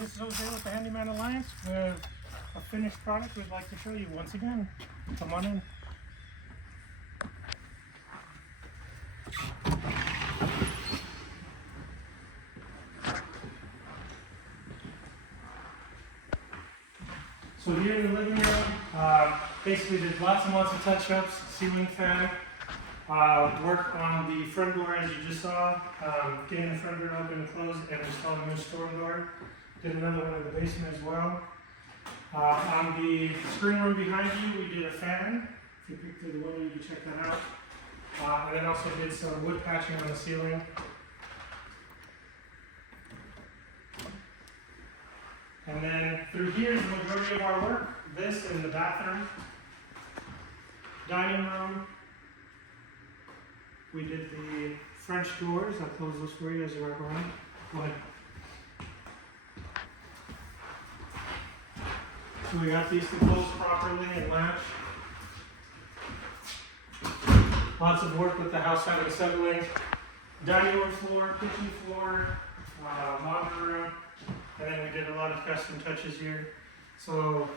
this is Jose with the Handyman Alliance with a finished product we'd like to show you once again. Come on in. So here in the living room, basically did lots and lots of touch-ups, ceiling fan, work on the front door as you just saw, getting the front door open and closed and installing a new storm door. Did another one in the basement as well. On the screen room behind you, we did a fan. If you peek through the window, you can check that out. And then also did some wood patching on the ceiling. And then through here is the majority of our work. This in the bathroom, dining room. We did the French doors. I'll close those for you as you walk around. Go ahead. So we got these to close properly and latch. Lots of work with the house having settling. Dining room floor, kitchen floor, laundry room, and then we did a lot of custom touches here. So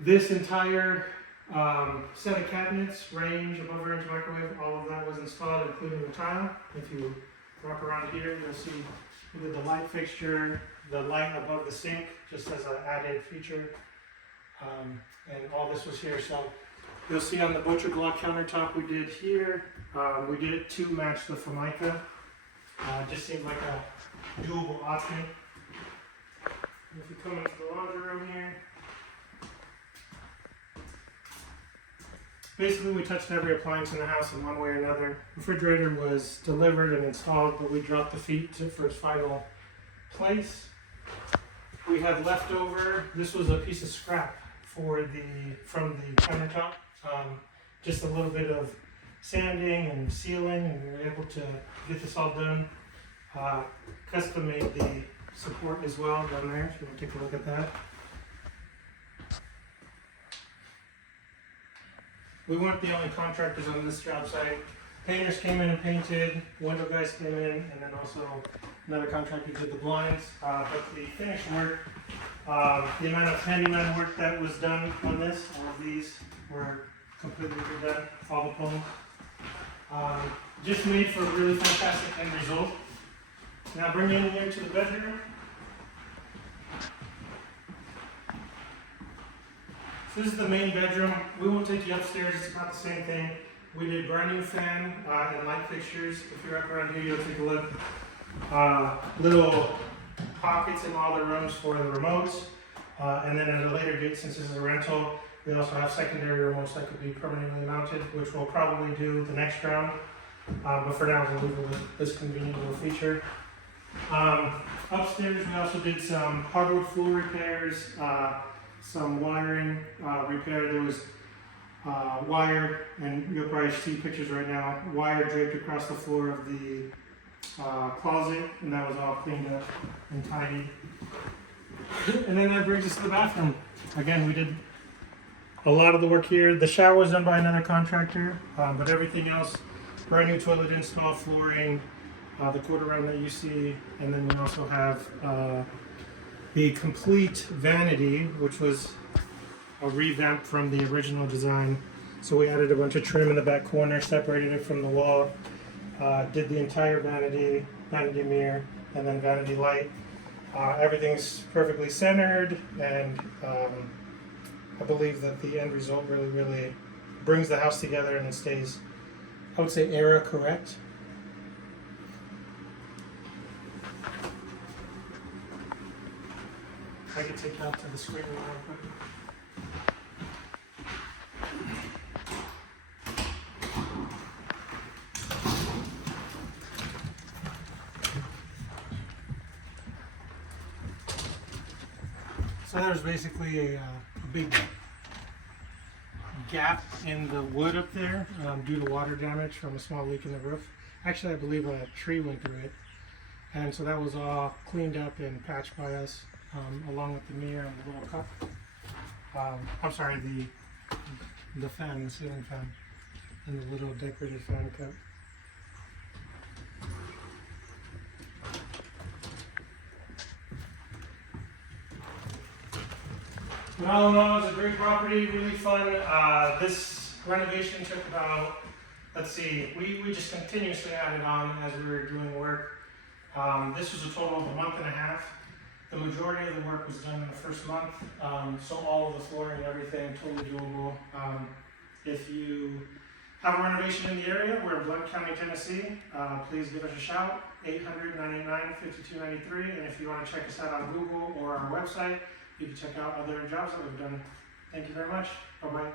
this entire set of cabinets, range, above range microwave, all of that was installed, including the tile. If you walk around here, you'll see we did the light fixture, the light above the sink, just as an added feature. And all this was here. So you'll see on the butcher block countertop we did here, we did it to match the Formica. Just seemed like a doable option. And if you come into the laundry room here, basically we touched every appliance in the house in one way or another. Refrigerator was delivered and installed, but we dropped the feet for its final place. We had leftover, this was a piece of scrap from the countertop. Just a little bit of sanding and sealing, and we were able to get this all done. Custom made the support as well down there, if you want to take a look at that. We weren't the only contractors on this job site. Painters came in and painted, window guys came in, and then also another contractor did the blinds. But the finished work, the amount of handyman work that was done on this, all of these were completely redone, all the pulling. Just made for a really fantastic end result. Now bring in here to the bedroom. So this is the main bedroom. We won't take you upstairs, it's about the same thing. We did brand new fan and light fixtures. If you're up around here, you'll take a look. Little pockets in all the rooms for the remotes. And then at a later date, since this is a rental, we also have secondary remotes that could be permanently mounted, which we'll probably do the next round. But for now, we'll leave it with this convenient little feature. Upstairs, we also did some hardwood floor repairs, some wiring repair. There was wire, and you'll probably see pictures right now, wire draped across the floor of the closet, and that was all cleaned up and tidied. And then that brings us to the bathroom. Again, we did a lot of the work here. The shower was done by another contractor, but everything else, brand new toilet install, flooring, the quarter round that you see, and then we also have the complete vanity, which was a revamp from the original design. So we added a bunch of trim in the back corner, separated it from the wall, did the entire vanity, vanity mirror, and then vanity light. Everything's perfectly centered, and I believe that the end result really brings the house together, and it stays, I would say, era correct. I could take you out to the screen real quick. So there's basically a big gap in the wood up there due to water damage from a small leak in the roof. Actually, I believe a tree went through it. And so that was all cleaned up and patched by us, along with the mirror and the little cup. I'm sorry, the fan, the ceiling fan, and the little decorative fan cup. But all in all, it was a great property, really fun. This renovation took about, let's see, we just continuously added on as we were doing work. This was a total of a month and a half. The majority of the work was done in the first month, so all of the flooring and everything, totally doable. If you have a renovation in the area, we're in Blount County, Tennessee, please give us a shout, 800-989-5293, and if you want to check us out on Google or our website, you can check out other jobs that we've done. Thank you very much. Bye-bye.